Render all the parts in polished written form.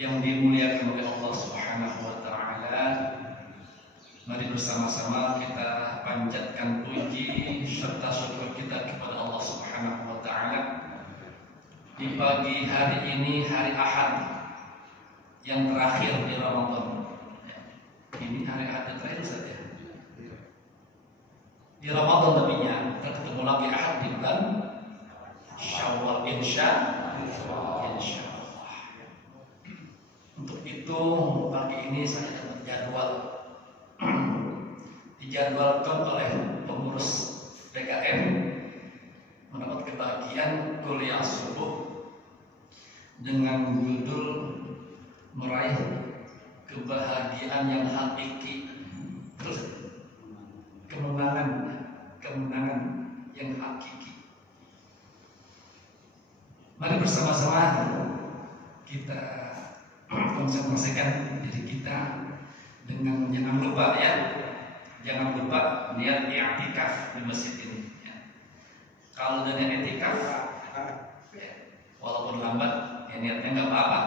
yang dimuliakan oleh Allah Subhanahu wa taala, mari bersama-sama kita panjatkan puji serta syukur kita kepada Allah Subhanahu wa taala di pagi hari ini, hari Ahad yang terakhir di Ramadan. Ini hari Ahad yang terakhir saja. Di Ramadan tapinya kita ketemu lagi Ahad di bulan Syawal, insya Allah. Untuk itu pagi ini saya dapat jadwal dijadwalkan oleh pengurus PKM mendapat kebahagiaan kuliah subuh dengan judul meraih kebahagiaan yang hakiki, terus kemenangan yang hakiki. Mari bersama-sama kita konsentrasikan diri kita dengan jangan lupa niat i'tikaf di masjid ini. Kalau udah niat i'tikaf, walaupun lambat, niatnya nggak apa-apa.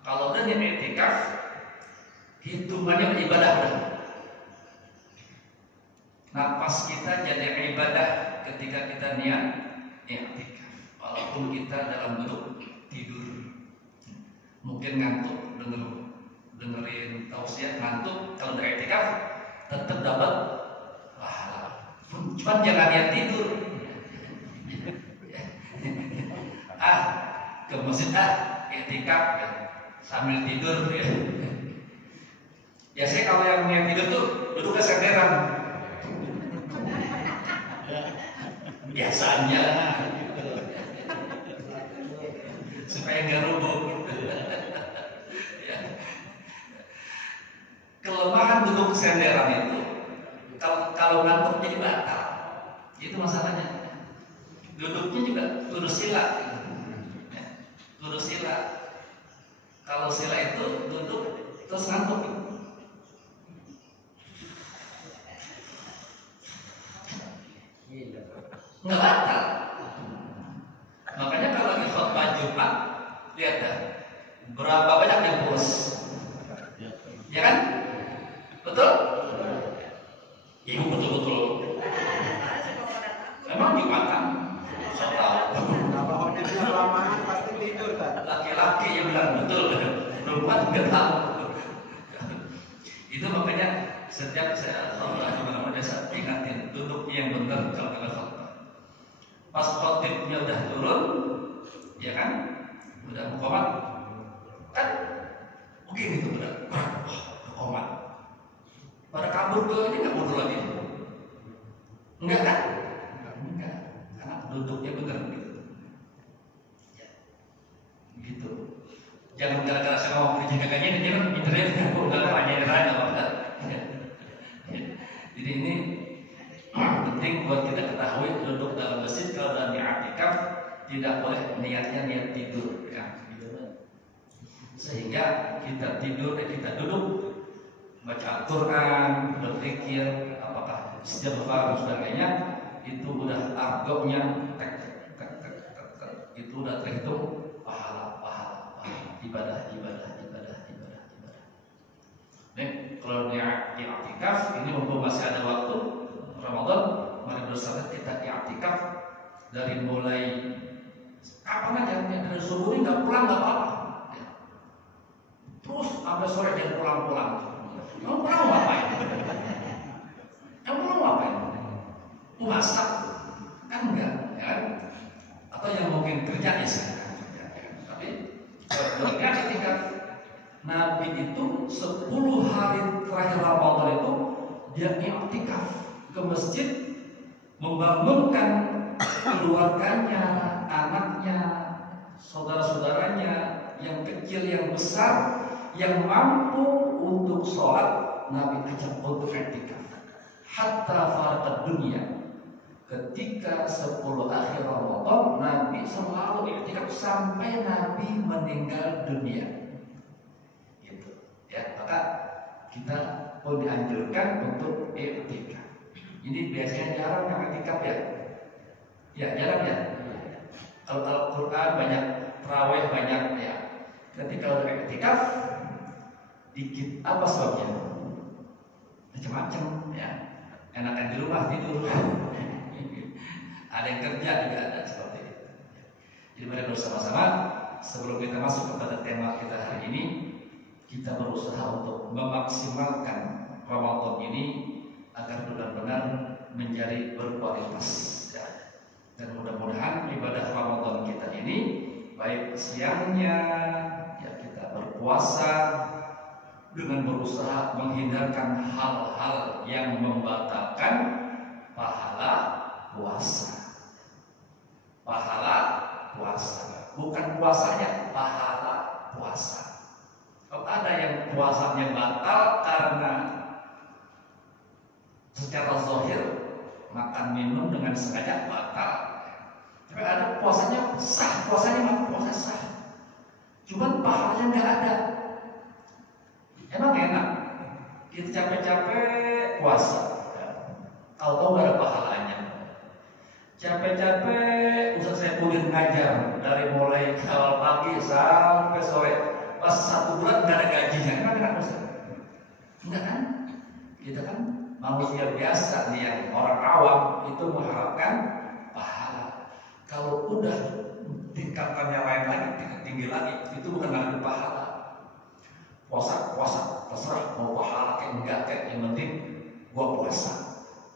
Kalau udah niat i'tikaf, hitungannya ibadah udah. Napas kita jadi ibadah ketika kita niat i'tikaf, walaupun kita dalam bentuk tidur. Mungkin ngantuk dengerin tausiah, ngantuk, kalau udah i'tikaf tetap dapat pahala. Cuman jangan niat tidur. Ke masjid i'tikaf sambil tidur ya. Biasanya kalau yang niat tidur tuh duduk kesenderan. Biasanya supaya nggak rubuh. Kelemahan duduk senderan itu kalau ngantuk jadi batal. Itu masalahnya. Duduknya juga kurus sila. Kurus sila. Kalau sila itu duduk terus ngantuk. Nggak batal. Makanya kalau lagi khutbah Jumat, lihat dah berapa banyak yang kurus. Ya kan? Betul? Ibu betul-betul. Memang Jumatan. Kalau dia lamahan pasti tidur kan? Laki-laki yang bilang betul, perempuan nggak tahu. Itu makanya setiap saya khutbah kemana-mana saya ingatin duduk yang benar kalau kita khutbah. Pas khotibnya udah turun, ya kan? Udah muqamat, kan? Begini tuh udah muqamat. Pada kabur ke ini nggak mundur lagi. Enggak kan? Enggak. Karena duduknya benar gitu. Ya. Gitu. Jangan gara-gara saya ngomong kerja kakaknya ini jangan internet aku enggak tanya apa. Jadi ini penting buat kita ketahui duduk dalam masjid kalau dalam i'tikaf tidak boleh niatnya niat tidur ya. Sehingga kita tidur kita duduk baca Al-Quran, berzikir, apakah istighfar dan sebagainya, itu udah argobnya itu udah terhitung pahala ibadah. Nih, kalau dia i'tikaf ini mumpung masih ada waktu Ramadan, mari bersama kita i'tikaf dari mulai kapan aja, dari subuh ini nggak pulang nggak apa-apa, ya. Terus sampai sore jangan pulang-pulang. Kamu pulang ngapain? Mau masak? Kan enggak, ya kan? Atau yang mungkin kerja di sana. Tapi ketika Nabi itu 10 hari terakhir Ramadan itu dia i'tikaf ke masjid, membangunkan keluarganya, anaknya, saudara-saudaranya, yang kecil, yang besar, yang mampu untuk sholat. Nabi ajak untuk i'tikaf hatta faraqad dunia. Ketika 10 akhir Ramadan, Nabi selalu i'tikaf sampai Nabi meninggal dunia. Gitu. Ya, maka kita pun dianjurkan untuk i'tikaf. Ini biasanya jarang yang i'tikaf ya. Ya, jarang ya. Kalau Al-Quran banyak, tarawih banyak ya. Ketika udah iktikaf, dikit apa sebabnya? Macam-macam ya. Enakan di rumah tidur. Ada yang kerja juga ada seperti itu. Jadi mari bersama-sama sebelum kita masuk kepada tema kita hari ini, kita berusaha untuk memaksimalkan Ramadan ini agar benar-benar menjadi berkualitas ya. Dan mudah-mudahan ibadah Ramadan kita ini baik siangnya ya kita berpuasa dengan berusaha menghindarkan hal-hal yang membatalkan pahala puasa. Pahala puasa, bukan puasanya, pahala puasa. Kalau ada yang puasanya batal karena secara zahir makan minum dengan sengaja batal. Tapi ada puasanya sah, puasanya puasa sah. Cuman pahalanya nggak ada. Emang enak, kita capek-capek puasa, tahu-tahu nggak ada pahalanya. Capek-capek Ustaz Saipudin ngajar dari mulai awal pagi sampai sore, pas 1 bulan nggak ada gajinya. Emang enak Ustaz? Enggak kan? Kita kan manusia biasa nih yang orang awam itu mengharapkan pahala. Kalau udah tingkatannya lain lagi, tingkat tinggi lagi, itu bukan lagi pahala. Puasa, terserah mau pahala kayak enggak, kayak yang penting gua puasa.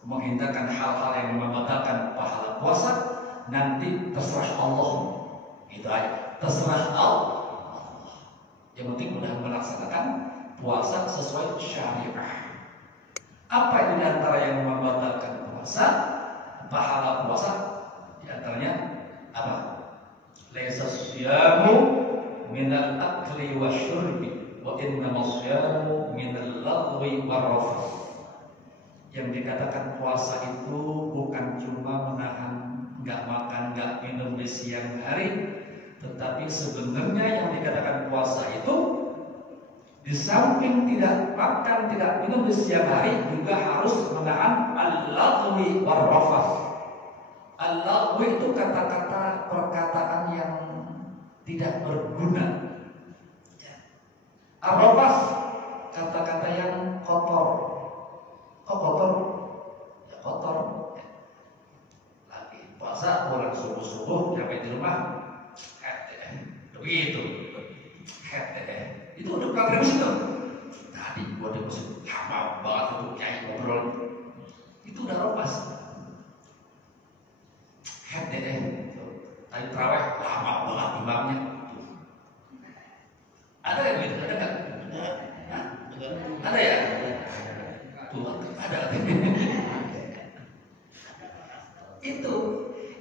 Menghindarkan hal-hal yang membatalkan pahala puasa, nanti terserah Allah. Itu aja, terserah Allah. Yang penting mudah melaksanakan puasa sesuai syariah. Apa itu diantara yang membatalkan puasa, pahala puasa? Diantaranya apa? Laisa syiyamu minal akli wasyurbi wa innamas syiyamu minal lagwi warrafath. Yang dikatakan puasa itu bukan cuma menahan nggak makan, nggak minum di siang hari, tetapi sebenarnya yang dikatakan puasa itu di samping tidak makan, tidak minum di siang hari, juga harus menahan al-lagwi war-rafath. Al-lagwi itu kata-kata perkataan yang tidak berguna. Ar-rafath kata-kata yang kotor. Oh kotor, ya kotor. Lagi puasa pulang subuh sampai di rumah, begitu. Itu udah program itu. Tadi gua di masjid lama banget untuk nyai ngobrol. Itu udah ropas. Tadi terawih lama banget imamnya. Ada yang gitu? Ada nggak? Ada ya? Tuh, ada.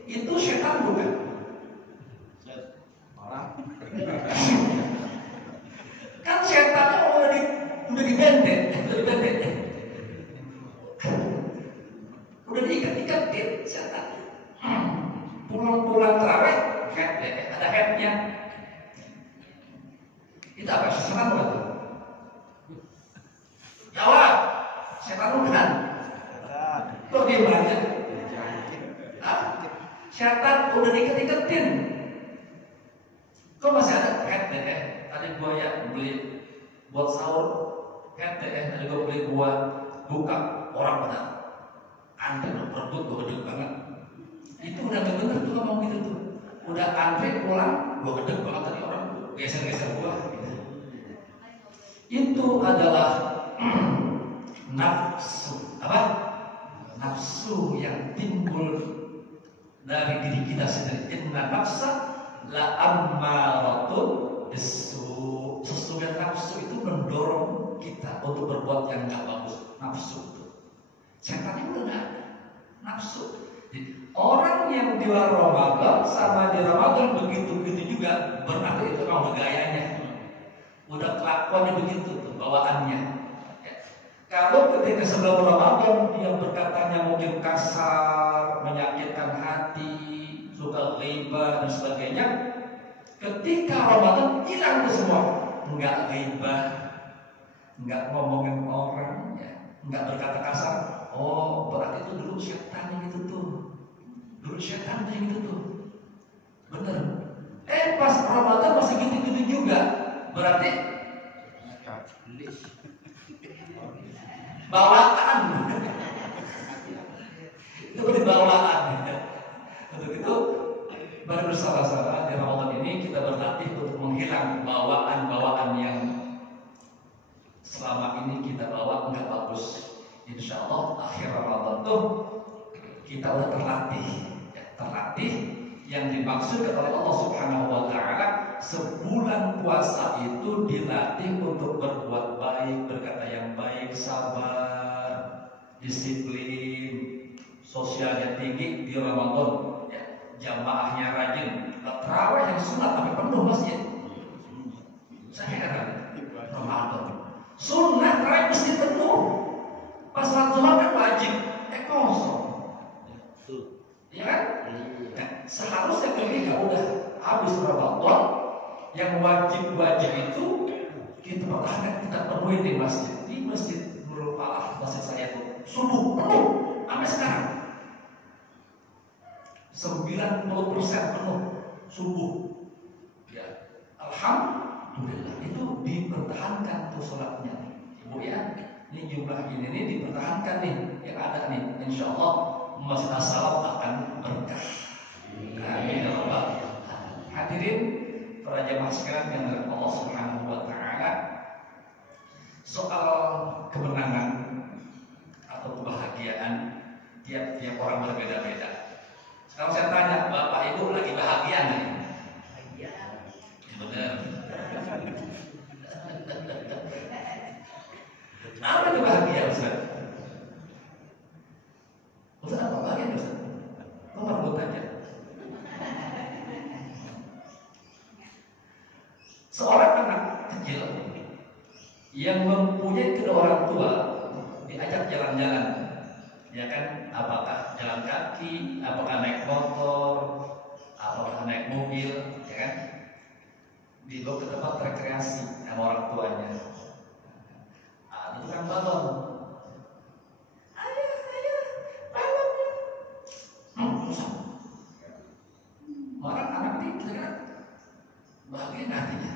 Itu setan bukan? Kan setannya udah dibendek. Udah diikat-ikatin setan. Pulang terawih, ada headnya. Itu apa? Setan bukan? Jawab. Setan bukan? Kok diem aja? Setan udah diikat-ikatin. Kok masih ada head tadi gua ya beli buat sahur, head tadi gua beli buat buka, orang pada antri berebut, gua gede banget. Itu udah gak bener tuh ngomong gitu tuh. Udah antri pulang, gua gede banget tadi orang geser-geser gua. Itu adalah nafsu. Apa? Nafsu yang timbul dari diri kita sendiri. Inna nafsa la ammaratun bisu. Sesungguhnya nafsu itu mendorong kita untuk berbuat yang gak bagus. Nafsu itu setan itu gak ada. Nafsu. Jadi, orang yang di luar Ramadan sama di Ramadan begitu-begitu juga, berarti itu udah gayanya, udah kelakuannya begitu tuh, bawaannya ya. Kalau ketika sebelum Ramadan dia berkatanya mungkin kasar, menyakitkan hati, suka ghibah dan sebagainya, ketika Ramadan hilang itu semua. Enggak ghibah, enggak ngomongin orang ya, enggak berkata kasar. Oh, berarti itu dulu setannya gitu tuh. Dulu setannya gitu tuh. Bener. Pas Ramadan masih gitu-gitu juga. bawaan. Itu berarti bawaan. Untuk itu mari bersama-sama di Ramadan ini kita berlatih untuk menghilang bawaan-bawaan yang selama ini kita bawa nggak bagus. Insya Allah akhir Ramadan tuh kita udah terlatih yang dimaksudkan oleh Allah Subhanahu Wa Taala. Sebulan puasa itu dilatih untuk berbuat baik, berkata yang baik, sabar, disiplin, sosialnya tinggi di Ramadan, ya, jamaahnya rajin, tarawih yang sunat sampai penuh masjid. Saya heran Ramadan sunat tarawih mesti penuh, pas sholat Jumat kan wajib, kosong, ya kan? Nah, seharusnya ketika udah habis Ramadan, yang wajib itu kita pertahankan, kita penuhi di masjid. Di masjid Nurul Falah, masjid saya itu subuh penuh sampai sekarang 90% penuh subuh. Ya, alhamdulillah itu dipertahankan tuh sholatnya, Ibu ya. Ini jumlah ini dipertahankan nih, yang ada nih. Insya Allah Masjid As-Salam akan berkah. Amin ya rabbal alamin. Hadirin para jamaah sekalian yang dirahmati Allah Subhanahu Wa Taala, soal kemenangan atau kebahagiaan tiap orang berbeda-beda. Sekarang saya tanya, Bapak Ibu lagi bahagia nih? Iya. Benar. Apa itu bahagia, Ustaz? Ustaz apa bahagia, Ustaz? Nomor buat aja. Seorang anak kecil yang mempunyai kedua orang tua diajak jalan-jalan, ya kan? Apakah jalan kaki, apakah naik motor, apakah naik mobil, ya kan? Dibawa ke tempat rekreasi sama orang tuanya. Itu kan balon. Ayah, balon. Susah. Orang anak ini kira-kira bahagia nantinya.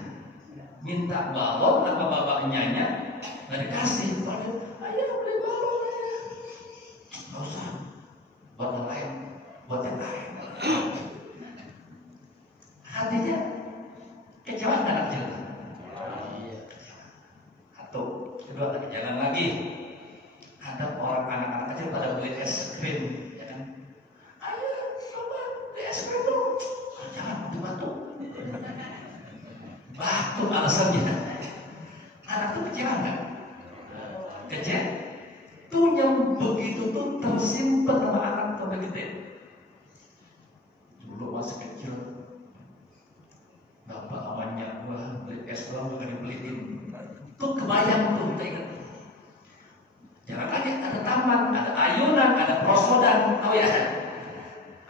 Minta balon sama bapaknya nggak dikasih. Ayah beli balon ayah. Nggak usah. Buat yang lain, buat yang lain. Hatinya kecewa anak kecil. Atau kedua lagi jalan lagi. Ada orang anak-anak kecil pada beli es krim, ya kan? Ayah, coba beli es krim dong. Jangan batu-batu. Batu alasannya. Anak tuh kecewa nggak? Kecewa. Tuh yang begitu tuh tersimpan sama anak sampai gede. Dulu masih kecil, bapak amannya gua beli es doang gak dibeliin. Tuh kebayang tuh, kita ingat. Jangan lagi ada taman, ada ayunan, ada prosodan. Oh ya,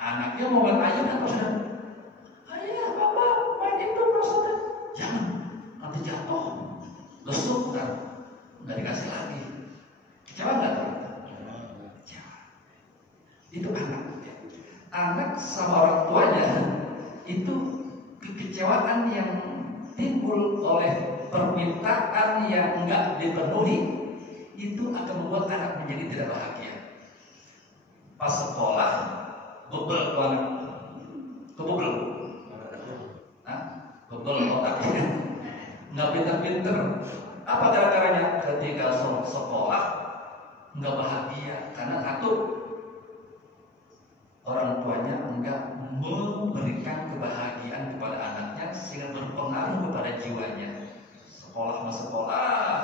anaknya mau main ayunan prosodan. Ayah, bapak main itu prosodan. Jangan, nanti jatuh, lesuk kan, nggak dikasih lagi. Kecewa nggak tuh? Kecewa. Itu anak sama orang tuanya itu kekecewaan yang timbul oleh permintaan yang enggak dipenuhi, itu akan membuat anak menjadi tidak bahagia. Pas sekolah bebel tuh anak, kebebel, bebel otaknya, nggak pinter-pinter. Apa gara-garanya? Ketika sekolah nggak bahagia karena satu, orang tuanya enggak memberikan kebahagiaan kepada anaknya sehingga berpengaruh kepada jiwanya. Sekolah mas sekolah,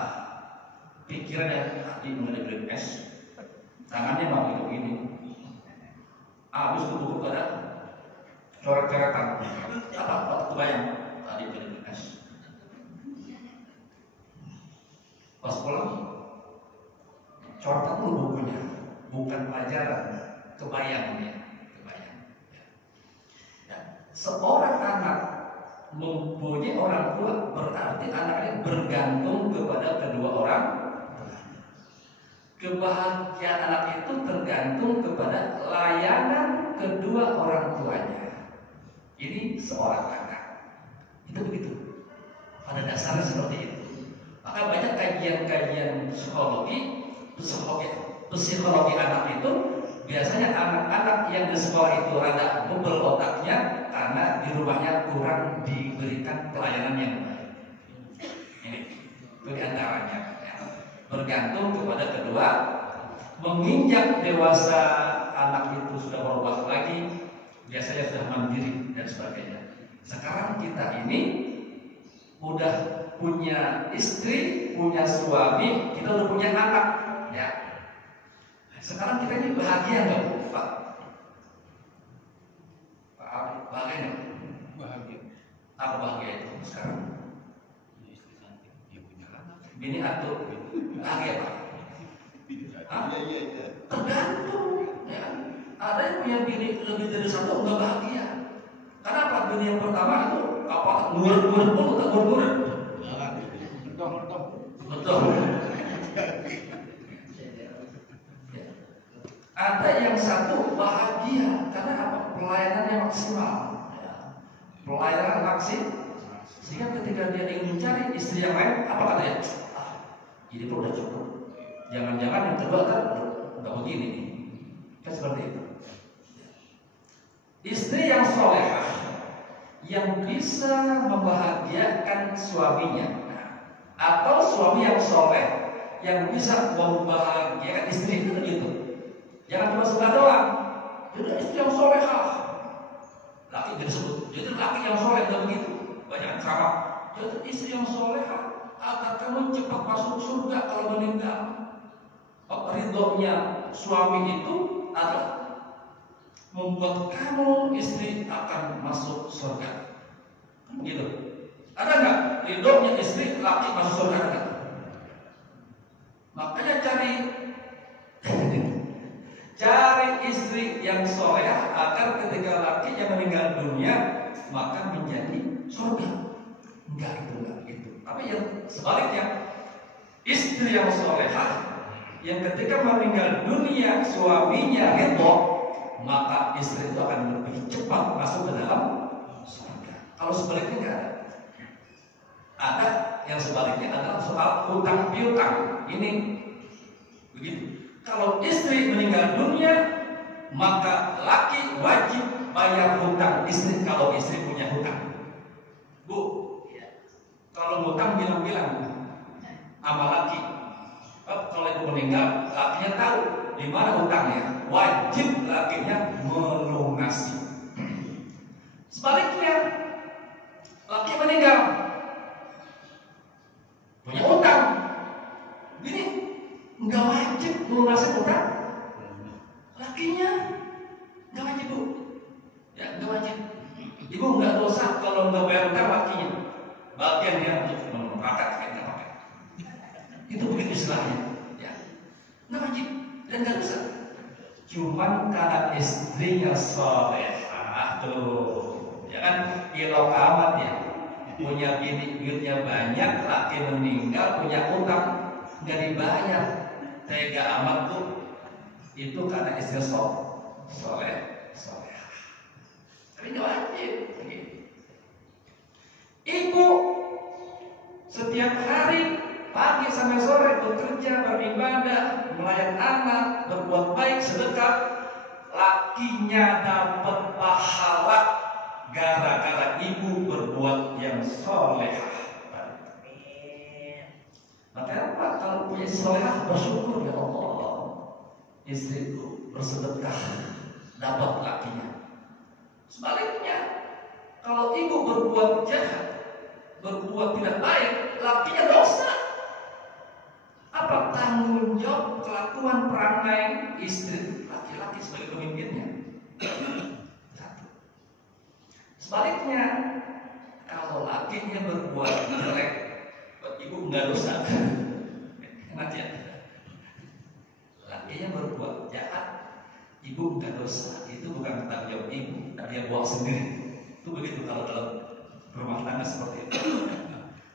pikirannya tadi mengenai beli es, tangannya mau ini, habis ke buku pada coret-coretan. Apa kebayang tadi beli es. Pas pulang, coretan dulu bukunya, bukan pelajaran, kebayang dia. Seorang anak mempunyai orang tua berarti anaknya bergantung kepada kedua orang. Kebahagiaan anak itu tergantung kepada layanan kedua orang tuanya. Ini seorang anak. Itu begitu. Pada dasarnya seperti itu. Maka banyak kajian-kajian psikologi psikologi anak itu biasanya anak-anak yang di sekolah itu rada bebel otaknya karena di rumahnya kurang diberikan pelayanan yang baik. Ini itu diantaranya. Ya. Bergantung kepada kedua, menginjak dewasa anak itu sudah berubah lagi, biasanya sudah mandiri dan sebagainya. Sekarang kita ini udah punya istri, punya suami, kita udah punya anak, ya. Sekarang kita ini bahagia nggak, Pak? Pak Ali, bahagia nggak? Bahagia. Apa bahagia itu sekarang? Istri cantik, dia punya anak. Bini atau bahagia, Pak? Iya. Tergantung, ya. Ada yang punya bini lebih dari satu nggak bahagia. Kenapa? Bini yang pertama itu apa? Ngurut-ngurut pun tak ngurut-ngurut. Betul. Ada yang satu bahagia karena apa? Pelayanannya maksimal, ya. Pelayanan maksimal. Sehingga ketika dia ingin mencari istri yang lain, apa katanya? Ini pun udah cukup. Jangan-jangan yang kedua kan nggak begini nih. Kan seperti itu. Istri yang solehah yang bisa membahagiakan suaminya, atau suami yang soleh yang bisa membahagiakan istri itu gitu. Jangan cuma sekedar doang. Jadi istri yang solehah, laki disebut. Jadi laki yang soleh tidak begitu. Banyak sama. Jadi istri yang solehah agar kamu cepat masuk surga kalau meninggal. Ridhonya suami itu adalah membuat kamu istri akan masuk surga. Gitu. Ada nggak ridhonya istri laki masuk surga? Ada? Makanya cari istri yang soleh agar ketika laki yang meninggal dunia maka menjadi surga. Enggak itu. Tapi yang sebaliknya, istri yang solehah yang ketika meninggal dunia suaminya ridho, maka istri itu akan lebih cepat masuk ke dalam surga. Kalau sebaliknya nggak ada. Ada yang sebaliknya adalah soal hutang piutang. Ini begitu. Kalau istri meninggal dunia, maka laki wajib bayar hutang istri kalau istri punya hutang. Bu, kalau hutang bilang-bilang sama laki. Kalau ibu meninggal, lakinya tahu di mana hutangnya. Wajib lakinya melunasi. Sebaliknya, laki meninggal, punya hutang, gini nggak wajib melunasi hutang. Lakinya nggak wajib, Bu. Ya, nggak wajib. Ibu nggak dosa kalau nggak bayar hutang lakinya. Bagian dia untuk mengangkat kita pakai. Itu begitu istilahnya. Ya, nggak wajib dan nggak dosa. Cuman karena istrinya solehah tuh, ya kan, ilok amat ya. Punya bini duitnya banyak, laki meninggal punya utang nggak dibayar, tega amat tuh. Itu karena istri soleh. Tapi nggak wajib. Ibu setiap hari pagi sampai sore bekerja, beribadah, melayan anak, berbuat baik, sedekah. Lakinya dapat pahala gara-gara ibu berbuat yang solehah. Makanya apa? Kalau punya solehah bersyukur, ya Allah, istriku bersedekah, dapat lakinya. Sebaliknya, kalau ibu berbuat jahat, berbuat tidak baik, lakinya dosa. Apa tanggung jawab kelakuan perangai istri laki-laki sebagai pemimpinnya? Satu. Sebaliknya, kalau lakinya berbuat jelek, ibu nggak dosa. Enak ya. Lakinya berbuat jahat, ibu nggak dosa. Itu bukan tanggung jawab ibu, dia buat sendiri. Itu begitu kalau dalam rumah tangga seperti itu.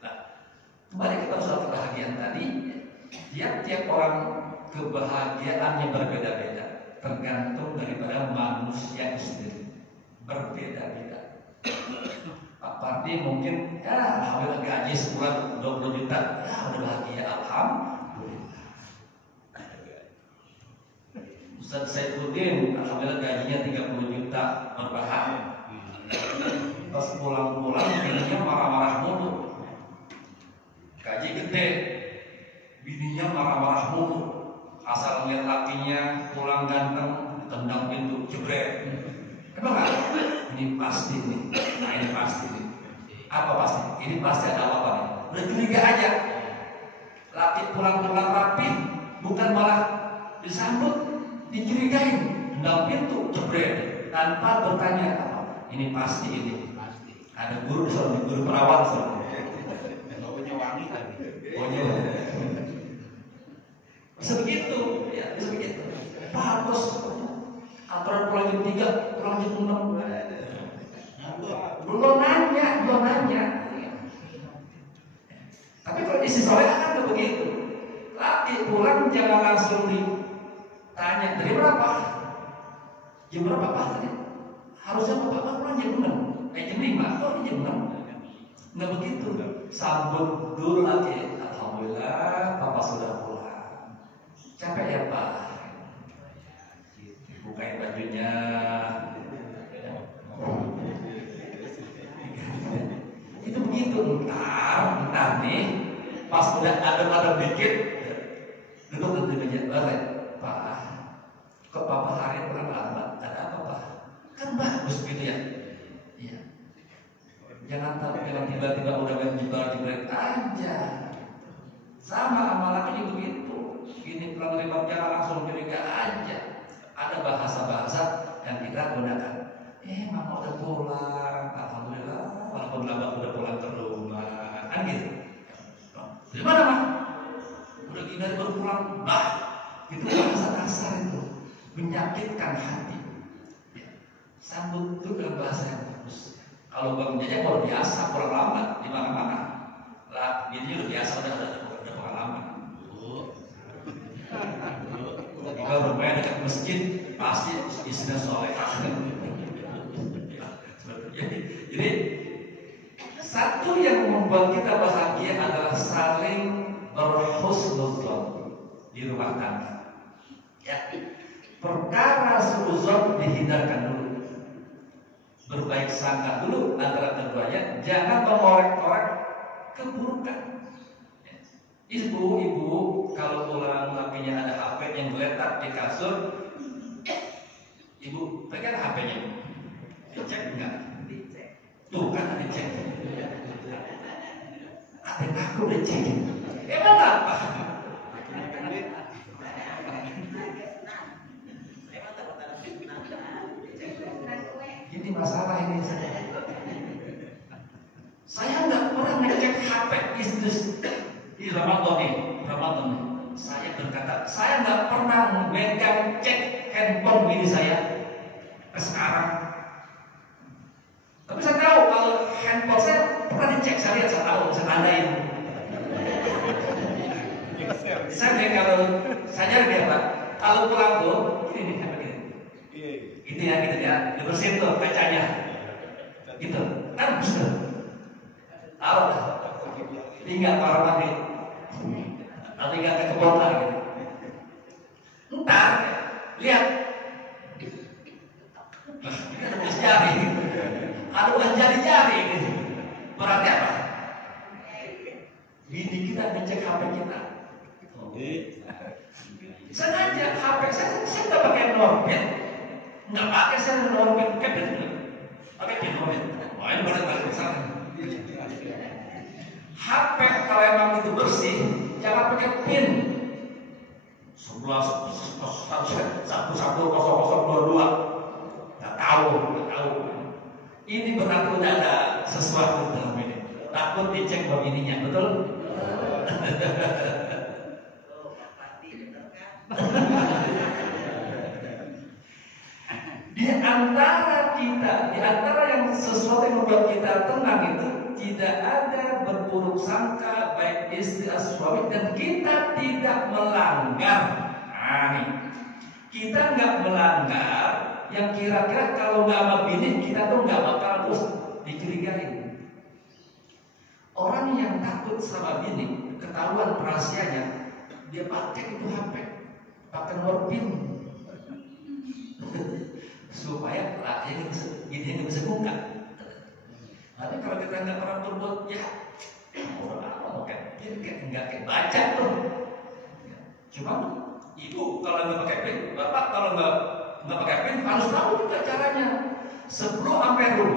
Nah, kembali kita soal kebahagiaan tadi. Tiap orang kebahagiaannya berbeda-beda, tergantung daripada manusia itu sendiri. Berbeda-beda. Pak Pardi mungkin ambil gaji sebulan 20 juta, udah bahagia, alhamdulillah. Ustaz Saifuddin, alhamdulillah gajinya 30 juta berpahala. Pas pulang-pulang bininya marah-marah mulu. Gaji gede, bininya marah-marah mulu. Asal ngeliat lakinya pulang ganteng, tendang pintu, jebret. Emang gak? Ini pasti nih. Nah ini pasti nih. Apa pasti? Ini pasti ada apa nih? Udah curiga aja. Laki pulang-pulang rapi, bukan malah disambut, dicurigain, tendang pintu, jebret. Tanpa bertanya apa. Ini pasti ini. Ada guru soalnya, guru perawat soalnya. Baunya wangi lagi. Baunya bisa begitu, ya bisa begitu. Bagus. Antara pulang jam 3, pulang jam 6. Belum nanya. Tapi kalau isi soleh kan tuh begitu. Laki pulang jangan langsung ditanya dari berapa. Jam berapa Pak tadi? Harusnya Bapak pulang jam 6. Jam 5, kok ini jam 6? Nggak begitu. Sambut dulu lagi. Alhamdulillah, Papa sudah pulang. Capek ya Pak? Bukain bajunya. Itu begitu. Ntar nih, pas udah ada dikit, duduk di meja balik. Pak, kok Papa hari pulang lambat? Ada apa Pak? Kan bagus gitu ya. Iya. Jangan tiba-tiba udah main jebret aja. Sama laki juga begitu. Ini pulang dari kerja langsung curiga aja. Ada bahasa-bahasa yang kita gunakan. Mama udah pulang, alhamdulillah. Walaupun lambat udah pulang ke rumah, kan gitu. Dari mana Mah? Udah gini baru pulang, bah. Itu bahasa kasar itu, menyakitkan hati. Sambut itu dengan bahasa yang bagus. Kalau bang jajak baru biasa pulang lambat di mana-mana. Lah, ini udah biasa udah pengalaman. Kalau bermain dekat masjid pasti istrinya solehah. Jadi satu yang membuat kita bahagia adalah saling berhusnuzon di rumah tangga. Ya, perkara suuzon dihindarkan dulu. Berbaik sangka dulu antara keduanya, jangan mengorek-orek keburukan. Ibu kalau pulang lakinya ada HP yang geletak di kasur, ibu pegang HP-nya, dicek enggak? Dicek. Tuh kan dicek. Ada aku dicek. Emang apa? Ini masalah ini. Saya nggak pernah ngecek HP istri. Di Ramadan nih, saya berkata, saya nggak pernah memegang cek handphone bini saya sekarang. Tapi saya tahu kalau handphone saya pernah dicek, saya lihat, saya tahu, saya tandain. Saya kalau saya dia Pak, kalau pulang tuh, ini nih, gitu ya, dibersihin tuh kacanya, gitu, kan bisa, tahu, tinggal kamar mandi. Nanti nggak ke kebun lagi. Ntar lihat, kita ada tulis jari, ada bukan jari-jari ini. Berarti apa? Bini kita ngecek HP kita. Sengaja HP saya nggak pakai Norbit, nggak pakai saya Norbit, pakai Norbit. Main balik ke sana. HP kalau emang itu bersih, jangan pakai pin 11110022. Nggak tahu. Ini berarti udah ada sesuatu dalam ini. Takut dicek begininya, betul? Di antara yang sesuatu yang membuat kita tenang itu tidak ada berburuk sangka baik istri atau suami, dan kita tidak melanggar. Kita nggak melanggar yang kira-kira kalau nggak sama bini kita tuh nggak bakal terus dicurigain. Orang yang takut sama bini, ketahuan rahasianya, dia pakai itu HP, pakai nomor PIN. supaya ini nggak bisa buka. Tapi kalau kita nggak pernah berbuat jahat, orang apa kan? Dia nggak kebaca tuh. Cuma ibu kalau nggak pakai pin, bapak kalau nggak pakai pin harus tahu juga caranya. Sebelum nyampe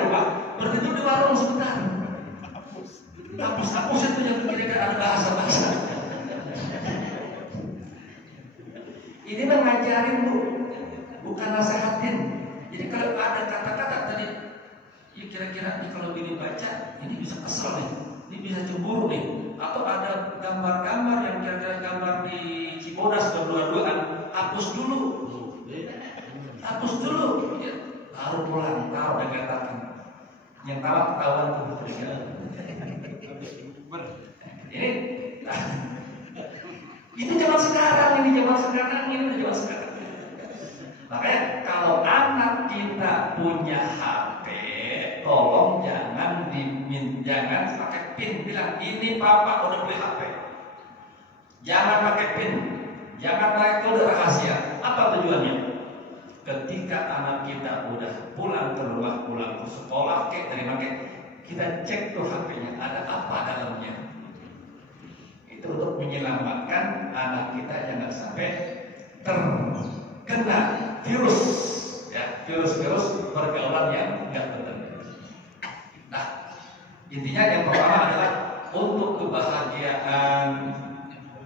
rumah, berhenti di warung sebentar. Hapus itu yang kira-kira ada bahasa. Ini mengajarin bu, bukan nasihatin. Jadi kalau ada kata-kata tadi, ya kira-kira ini kalau ini baca, ini bisa kesel nih, ini bisa cemburu nih. Atau ada gambar-gambar yang kira-kira gambar di Cibodas berdua-duaan, hapus dulu, ya. Baru pulang, tahu dan katakan. Yang tahu ketahuan tuh ini zaman sekarang. Makanya kalau anak kita punya HP, tolong jangan pakai pin. Bilang ini papa udah beli HP. Jangan pakai pin, jangan pakai kode rahasia. Apa tujuannya? Ketika anak kita udah pulang ke rumah, pulang ke sekolah, dari mana kita cek tuh HP-nya ada apa dalamnya. Itu untuk menyelamatkan anak kita jangan sampai terkena virus pergaulan yang nggak benar. Nah, intinya yang pertama adalah untuk kebahagiaan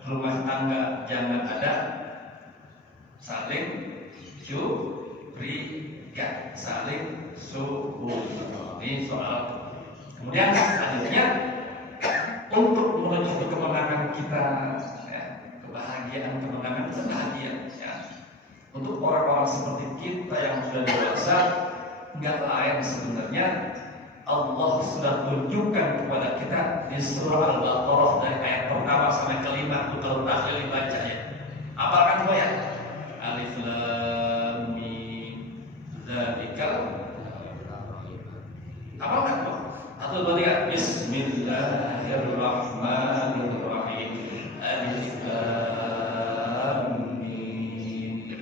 rumah tangga jangan ada saling curiga, saling suhud. Ini soal. Kemudian selanjutnya untuk menuju kemenangan kita, kebahagiaan ya. Untuk orang-orang seperti kita yang sudah dewasa, nggak lain sebenarnya Allah sudah tunjukkan kepada kita di surah Al-Baqarah dari ayat pertama sampai kelima untuk terakhir dibaca ya. Apalkan semua ya? Alif Lam Mim Dzalikal. Apalkan tuh? Atau balik Bismillahirrahmanirrahim. Alif Lam Mim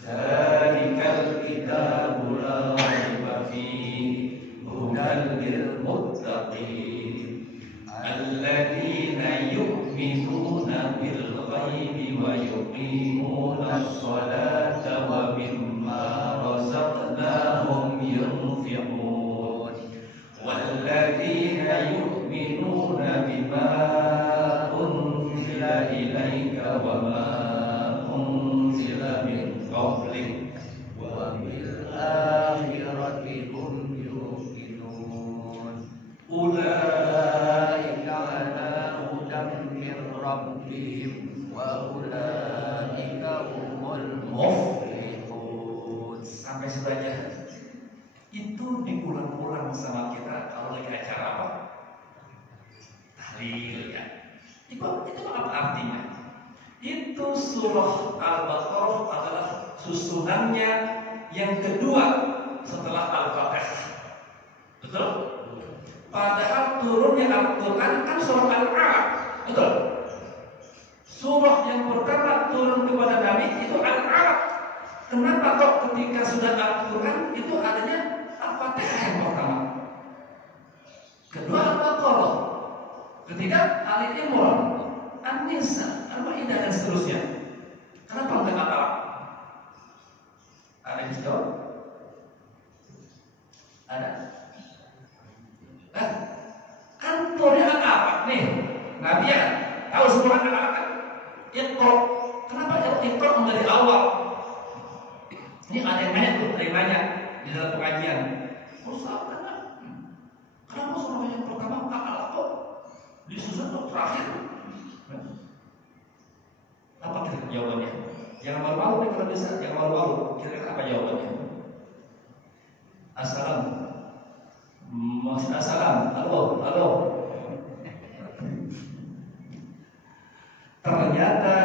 Dzalikal kitabu la raiba fihi hudan lil muttaqin alladzina yu'minuna bil ghaibi wa yuqimuna as-salata wa mimma razaqnahum yunfiqun walladzina yu'minuna bima unzila ilaika wa ma unzila min qablik wa bil akhirati hum yuqinun ulaika ala hudan min rabbihim wa ulaika humul muflihun. Sampai saja itu diulang-ulang sama kita kalau lagi acara apa? Tahlil ya. Itu apa artinya? Itu surah Al-Baqarah adalah susunannya yang kedua setelah Al-Fatihah. Betul? Padahal turunnya Al-Quran kan surah Al-A'raf. Betul? Surah yang pertama turun kepada Nabi itu Al-A'raf. Kenapa kok ketika sudah Al-Quran itu adanya Al-Fatihah yang pertama? Kedua Al-Baqarah. Ketiga Ali Imran, An-Nisa, Al-Maidah dan seterusnya. Kenapa enggak Al-A'raf? Ada yang jawab? Ada? Kan turunnya Al-A'raf nih. Nabi ya tahu semua Al-A'raf kan? Iqra. Kenapa Iqra dari awal? Ini ada yang banyak tuh, di dalam pengajian. Kenapa surah yang pertama Al-Alaq kok disusun tuh terakhir? Apa kira jawabannya? Jangan malu-malu nih kalau bisa, jangan malu-malu. Kira-kira apa jawabannya? Assalam. Masih assalam. Halo. Ternyata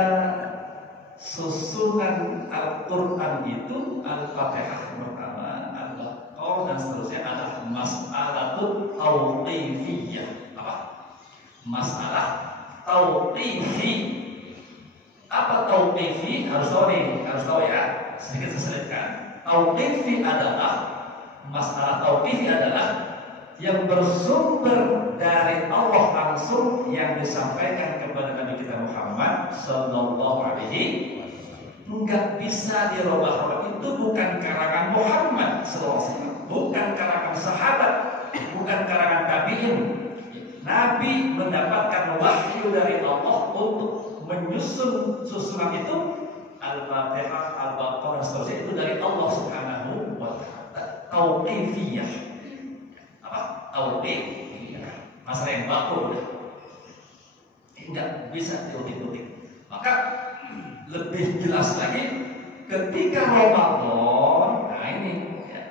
susunan Al-Quran itu Al-Fatihah pertama, Al-Baqarah dan seterusnya adalah mas'alatul tauqifiyah. Apa? Masalah tauqifi. Apa tauqifi? Harus tahu ya. Sedikit saya selitkan. Tauqifi adalah masalah tauqifi adalah yang bersumber dari Allah langsung yang disampaikan kepada Nabi kita Muhammad Sallallahu Alaihi. Enggak bisa dirubah. Itu bukan karangan Muhammad SAW, bukan karangan sahabat, bukan karangan tabi'in. Nabi mendapatkan wahyu dari Allah untuk menyusun susunan itu, Al-Fatihah, Al-Baqarah, seterusnya itu dari Allah Subhanahu wa Ta'ala. Tauqifiyah. Apa? Tauqifiyah. Masalah yang baku udah. Enggak bisa diutik-utik. Maka lebih jelas lagi ketika Ramadan. Nah ini ya,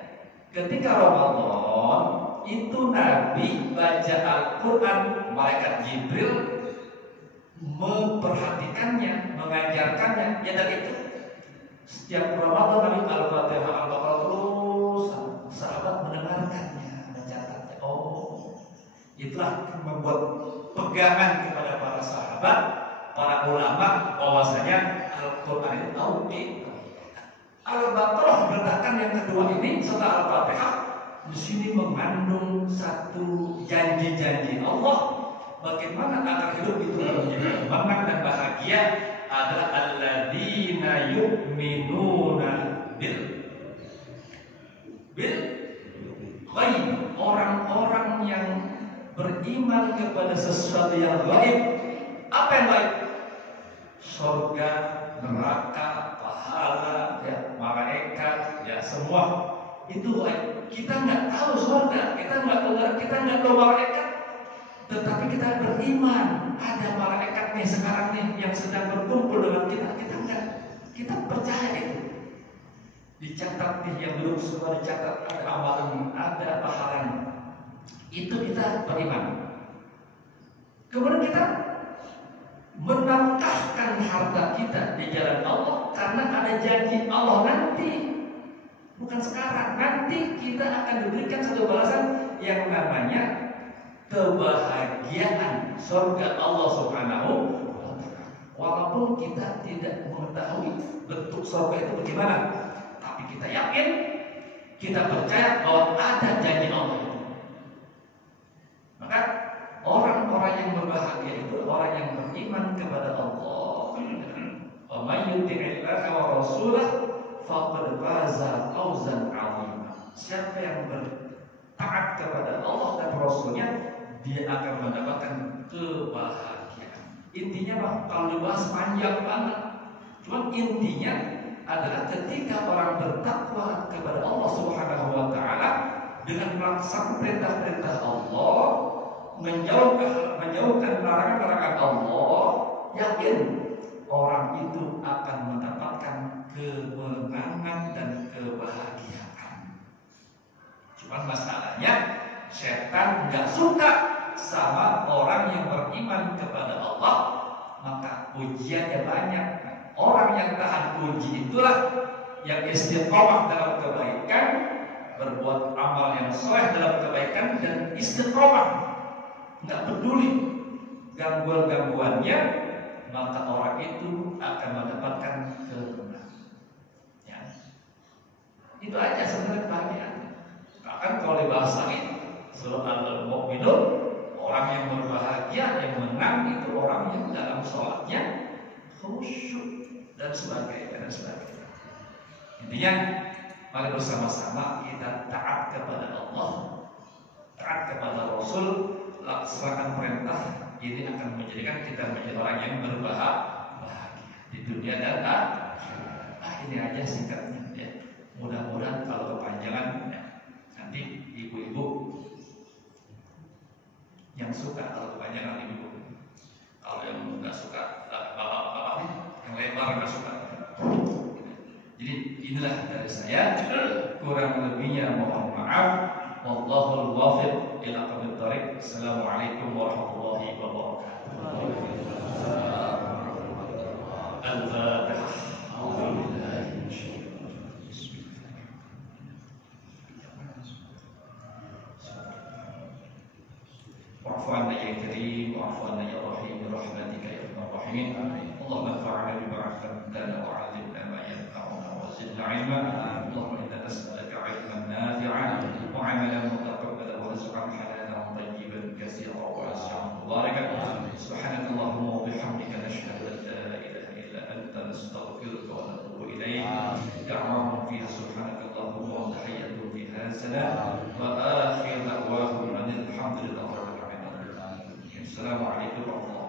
ketika Ramadan itu Nabi baca Al-Quran, malaikat Jibril memperhatikannya, mengajarkannya. Ya dari itu setiap Ramadan Nabi Al-Fatihah, Al-Baqarah terus sahabat mendengarkannya, mencatatnya. Oh, itulah membuat pegangan kepada para sahabat, para ulama bahwasanya Al-Quran itu tauhid. Al-Baqarah gerakan yang kedua ini setelah Al-Fatihah di sini mengandung satu janji-janji Allah bagaimana agar hidup itu menjadi menang dan bahagia adalah alladzina yu'minuna bil ghaib, orang-orang yang beriman kepada sesuatu yang gaib. Apa yang gaib? Surga, neraka, pahala, ya, malaikat, ya semua itu gaib. Kita nggak tahu surga, kita nggak tahu neraka, kita nggak tahu malaikat, tetapi kita beriman ada malaikat nih sekarang nih yang sedang berkumpul dengan kita nggak, kita percaya itu. Dicatat nih yang belum semua dicatat, ada amalan, ada pahalanya. Itu kita beriman. Kemudian kita menafkahkan harta kita di jalan Allah karena ada janji Allah nanti, bukan sekarang. Nanti kita akan diberikan satu balasan yang namanya kebahagiaan surga Allah Subhanahu wa Ta'ala. Walaupun kita tidak mengetahui bentuk surga itu bagaimana, tapi kita yakin, kita percaya bahwa ada janji Allah itu. Maka orang-orang yang berbahagia itu orang yang beriman kepada Allah. Wa may yuti'illaha wa rasulahu faqad faza fawzan 'azima. Siapa yang bertaat kepada Allah dan Rasulnya, dia akan mendapatkan kebahagiaan. Intinya Pak, kalau dibahas panjang banget. Cuma intinya adalah ketika orang bertakwa kepada Allah Subhanahu wa Ta'ala dengan melaksanakan perintah-perintah Allah, menjauhkan larangan-larangan Allah, yakin orang itu akan mendapatkan kemenangan dan kebahagiaan. Cuma masalahnya setan nggak suka sama orang yang beriman kepada Allah, maka ujiannya banyak. Orang yang tahan uji itulah yang istiqomah dalam kebaikan, berbuat amal yang soleh dalam kebaikan dan istiqomah, nggak peduli gangguan-gangguannya, maka orang itu akan mendapatkan kemenangan. Ya. Itu aja sebenarnya bahagian. Bahkan kalau dibahas lagi surah Al-Mu'minun, orang yang berbahagia, yang menang itu orang yang dalam sholatnya khusyuk dan sebagainya dan sebagainya. Intinya, mari bersama-sama kita taat kepada Allah, taat kepada Rasul, laksanakan perintah. Ini akan menjadikan kita menjadi orang yang berbahagia di dunia dan akhirat. Ini aja singkatnya ya. Mudah-mudahan kalau kepanjangan ya, nanti ibu-ibu yang suka, kalau kepanjangan ibu, kalau yang nggak suka bapak-bapak yang lebar nggak suka. Jadi inilah dari saya, kurang lebihnya mohon maaf. Wallahul muwaffiq ila aqwamit thoriq. Assalamualaikum warahmatullahi wabarakatuh. Al-Fatihah. Wa'fu 'anna ya karim, wa'fu 'anna ya rahim, bi rahmatika ya arhamar rahimin. Allahumma anfa'na bima 'allamtana wa 'allimna ma yanfa'una wa وزدنا علما اللهم إنا نسألك علما نافعا وعملا متقبلا ورزقا حلالا طيبا كثيرا واسعا مباركا سبحانك اللهم وبحمدك نشهد أن لا إله إلا أنت نستغفرك ونتوب إليك دعواهم فيها سبحانك اللهم وتحياتهم فيها سلام وآخر دعواهم أن الحمد لله رب العالمين السلام عليكم ورحمة الله